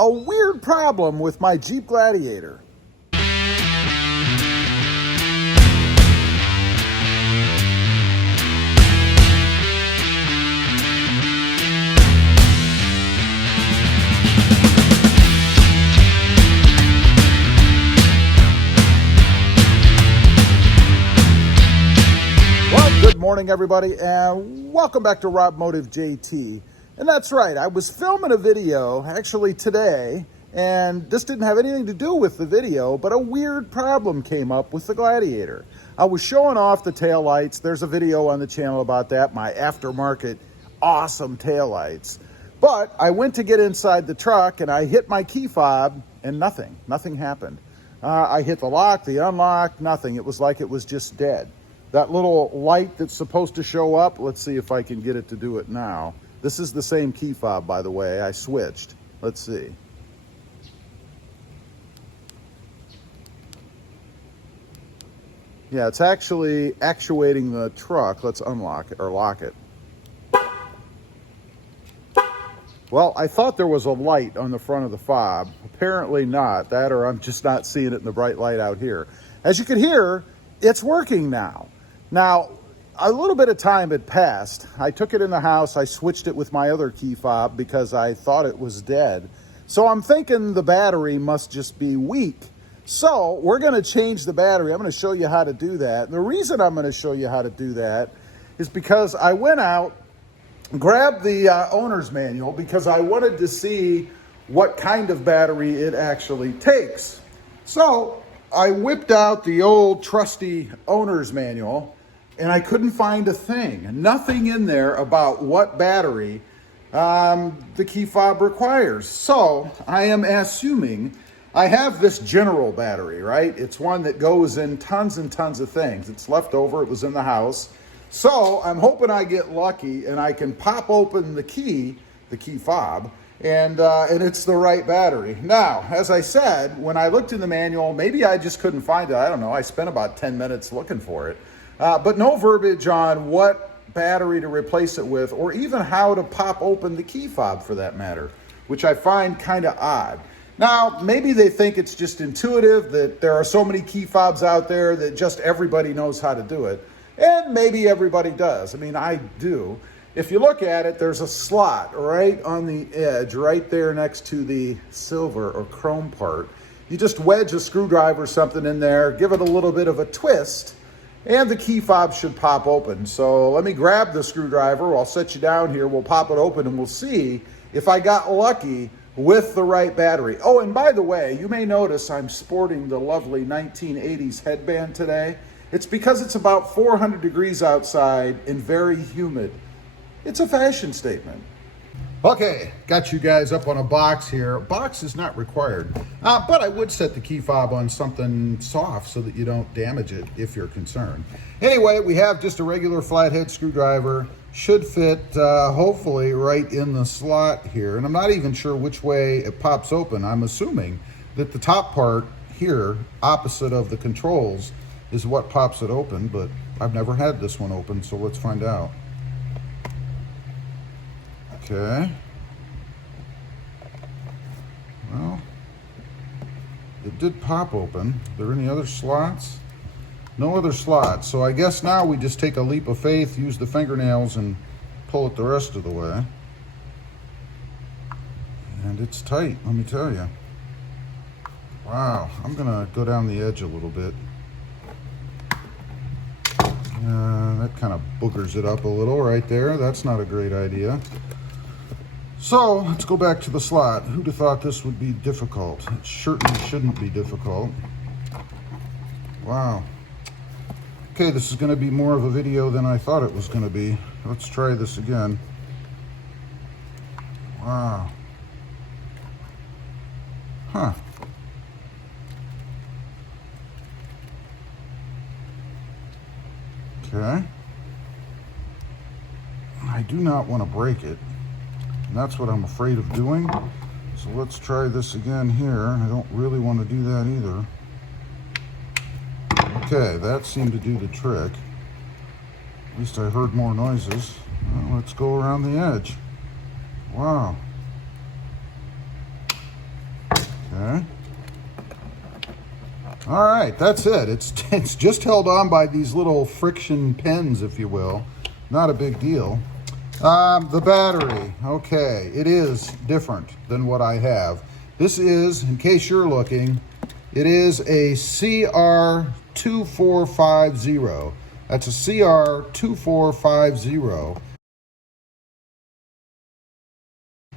a weird problem with my Jeep Gladiator. Well, good morning, everybody, and welcome back to Rob Motive JT. And that's right, I was filming a video actually today, and this didn't have anything to do with the video, but a weird problem came up with the Gladiator. I was showing off the taillights. There's a video on the channel about that, my aftermarket awesome taillights. But I went to get inside the truck and I hit my key fob and nothing happened. I hit the lock, the unlock, nothing. It was like it was just dead. That little light that's supposed to show up, let's see if I can get it to do it now. This is the same key fob, by the way. I switched. Let's see. Yeah, it's actually actuating the truck. Let's unlock it or lock it. Well, I thought there was a light on the front of the fob. Apparently not. That, or I'm just not seeing it in the bright light out here. As you can hear, it's working now. Now, a little bit of time had passed. I took it in the house. I switched it with my other key fob because I thought it was dead. So I'm thinking the battery must just be weak. So we're going to change the battery. I'm going to show you how to do that. And the reason I'm going to show you how to do that is because I went out, grabbed the owner's manual because I wanted to see what kind of battery it actually takes. So I whipped out the old trusty owner's manual, and I couldn't find a thing. Nothing in there about what battery the key fob requires. So I am assuming I have this general battery, right? It's one that goes in tons and tons of things. It's left over. It was in the house. So I'm hoping I get lucky and I can pop open the key fob, and it's the right battery. Now, as I said, when I looked in the manual, maybe I just couldn't find it. I don't know. I spent about 10 minutes looking for it. But no verbiage on what battery to replace it with, or even how to pop open the key fob for that matter, which I find kind of odd. Now, maybe they think it's just intuitive, that there are so many key fobs out there that just everybody knows how to do it. And maybe everybody does. I mean, I do. If you look at it, there's a slot right on the edge, right there next to the silver or chrome part. You just wedge a screwdriver or something in there, give it a little bit of a twist, and the key fob should pop open. So let me grab the screwdriver. I'll set you down here. We'll pop it open and we'll see if I got lucky with the right battery. Oh, and by the way, you may notice I'm sporting the lovely 1980s headband today. It's because it's about 400 degrees outside and very humid. It's a fashion statement. Okay, got you guys up on a box here. A box is not required, but I would set the key fob on something soft so that you don't damage it if you're concerned. Anyway, we have just a regular flathead screwdriver. Should fit, hopefully, right in the slot here. And I'm not even sure which way it pops open. I'm assuming that the top part here, opposite of the controls, is what pops it open, but I've never had this one open, so let's find out. Okay. Well, it did pop open. Are there any other slots? No other slots. So I guess now we just take a leap of faith, use the fingernails, and pull it the rest of the way. And it's tight, let me tell you. Wow, I'm gonna go down the edge a little bit. That kind of boogers it up a little right there. That's not a great idea. So let's go back to the slot. Who'd have thought this would be difficult? It certainly shouldn't be difficult. Wow. Okay, this is going to be more of a video than I thought it was going to be. Let's try this again. Wow. Huh. Okay. I do not want to break it. And that's what I'm afraid of doing. So let's try this again here. I don't really want to do that either. Okay, that seemed to do the trick. At least I heard more noises. Well, let's go around the edge. Wow. All right, that's it. It's just held on by these little friction pins, if you will. Not a big deal. The battery, okay, it is different than what I have. This is, in case you're looking, it is a CR2450. That's a CR2450.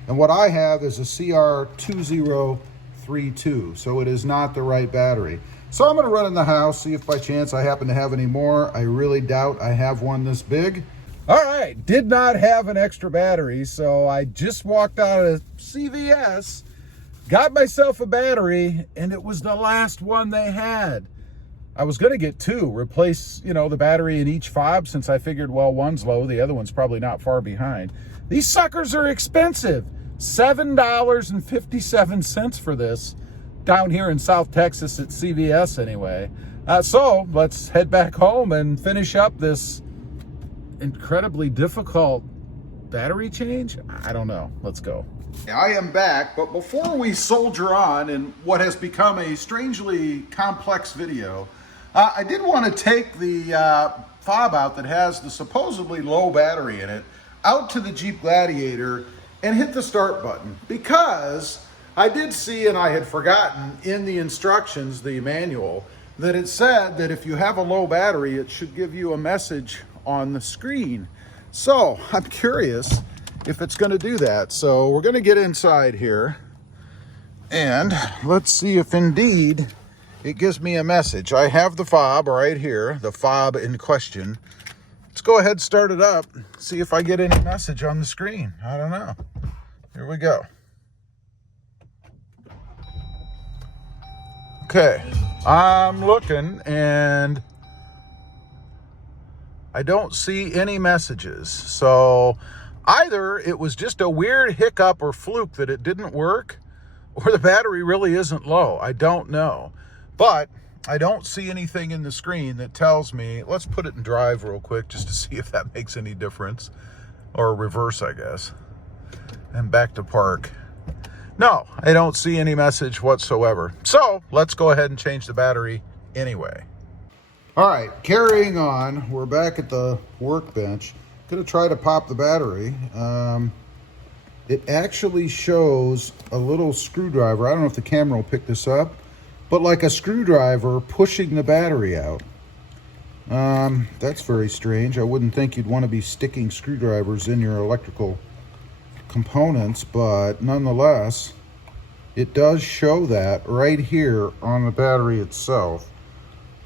And what I have is a CR2032, so it is not the right battery. So I'm going to run in the house, see if by chance I happen to have any more. I really doubt I have one this big. All right, did not have an extra battery, so I just walked out of CVS, got myself a battery, and it was the last one they had. I was going to get two, replace, the battery in each fob, since I figured, well, one's low, the other one's probably not far behind. These suckers are expensive. $7.57 for this, down here in South Texas at CVS anyway. So let's head back home and finish up this incredibly difficult battery change. I don't know. Let's go. I am back, but before we soldier on in what has become a strangely complex video, I did want to take the fob out that has the supposedly low battery in it out to the Jeep Gladiator and hit the start button, because I did see, and I had forgotten in the instructions, the manual, that it said that if you have a low battery, it should give you a message on the screen. So I'm curious if it's going to do that. So we're going to get inside here and let's see if indeed it gives me a message. I have the fob right here, the fob in question. Let's go ahead and start it up, see if I get any message on the screen. I don't know. Here we go. Okay, I'm looking and I don't see any messages. So either it was just a weird hiccup or fluke that it didn't work, or the battery really isn't low. I don't know. But I don't see anything in the screen that tells me. Let's put it in drive real quick just to see if that makes any difference. Or reverse, I guess. And back to park. No, I don't see any message whatsoever. So let's go ahead and change the battery anyway. All right, carrying on, we're back at the workbench. Gonna try to pop the battery. It actually shows a little screwdriver. I don't know if the camera will pick this up, but like a screwdriver pushing the battery out. That's very strange. I wouldn't think you'd want to be sticking screwdrivers in your electrical components, but nonetheless, it does show that right here on the battery itself.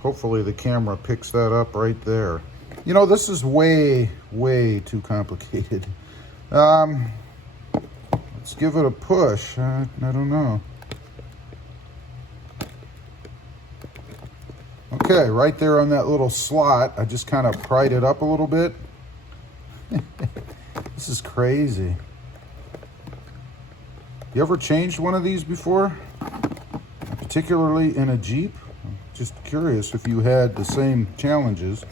Hopefully the camera picks that up right there. This is way too complicated. Let's give it a push. I don't know. Okay, right there on that little slot, I just kind of pried it up a little bit. This is crazy. You ever changed one of these before? Particularly in a Jeep? I'm just curious if you had the same challenges.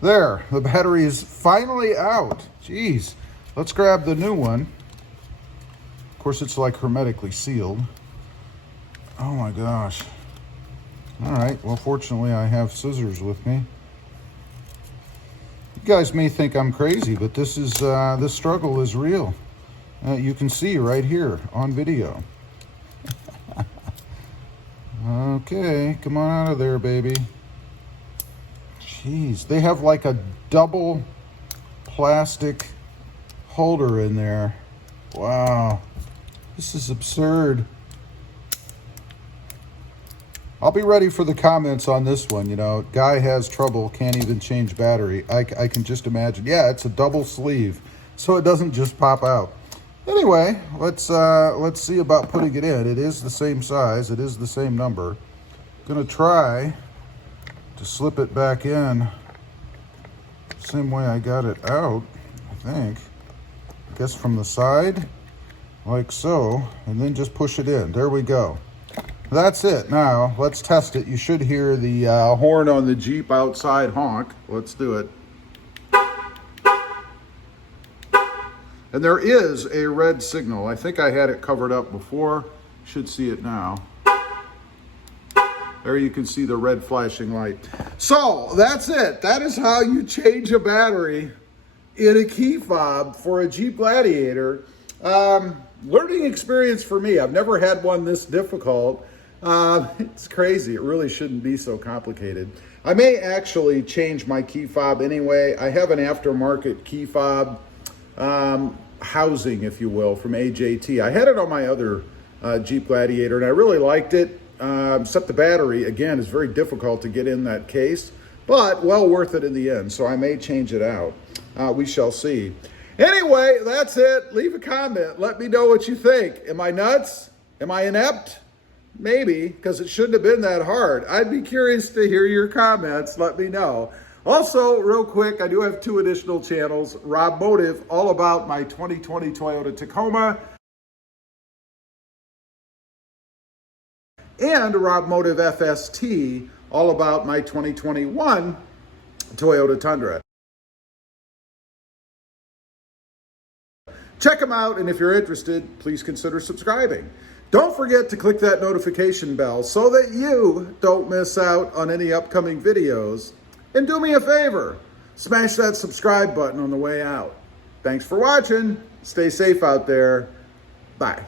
There, the battery is finally out. Jeez. Let's grab the new one. Of course, it's like hermetically sealed. Oh my gosh. All right, well, fortunately, I have scissors with me. You guys may think I'm crazy, but this struggle is real. You can see right here on video. Okay, come on out of there, baby. Jeez, they have like a double plastic holder in there. Wow, this is absurd. I'll be ready for the comments on this one. Guy has trouble, can't even change battery. I can just imagine. Yeah, it's a double sleeve, so it doesn't just pop out. Anyway, let's see about putting it in. It is the same size. It is the same number. Gonna try to slip it back in same way I got it out, I think. I guess from the side, like so, and then just push it in. There we go. That's it. Now, let's test it. You should hear the horn on the Jeep outside honk. Let's do it. And there is a red signal. I think I had it covered up before. Should see it now. There you can see the red flashing light. So that's it. That is how you change a battery in a key fob for a Jeep Gladiator. Learning experience for me. I've never had one this difficult. It's crazy. It really shouldn't be so complicated. I may actually change my key fob anyway. I have an aftermarket key fob housing, if you will, from AJT. I had it on my other Jeep Gladiator, and I really liked it. Except the battery, again, is very difficult to get in that case, but well worth it in the end, so I may change it out. We shall see. Anyway, that's it. Leave a comment. Let me know what you think. Am I nuts? Am I inept? Maybe, because it shouldn't have been that hard. I'd be curious to hear your comments. Let me know. Also, real quick, I do have 2 additional channels. Rob Motive, all about my 2020 Toyota Tacoma, and Rob Motive FST, all about my 2021 Toyota Tundra. Check them out, and if you're interested, please consider subscribing. Don't forget to click that notification bell so that you don't miss out on any upcoming videos. And do me a favor, smash that subscribe button on the way out. Thanks for watching. Stay safe out there. Bye.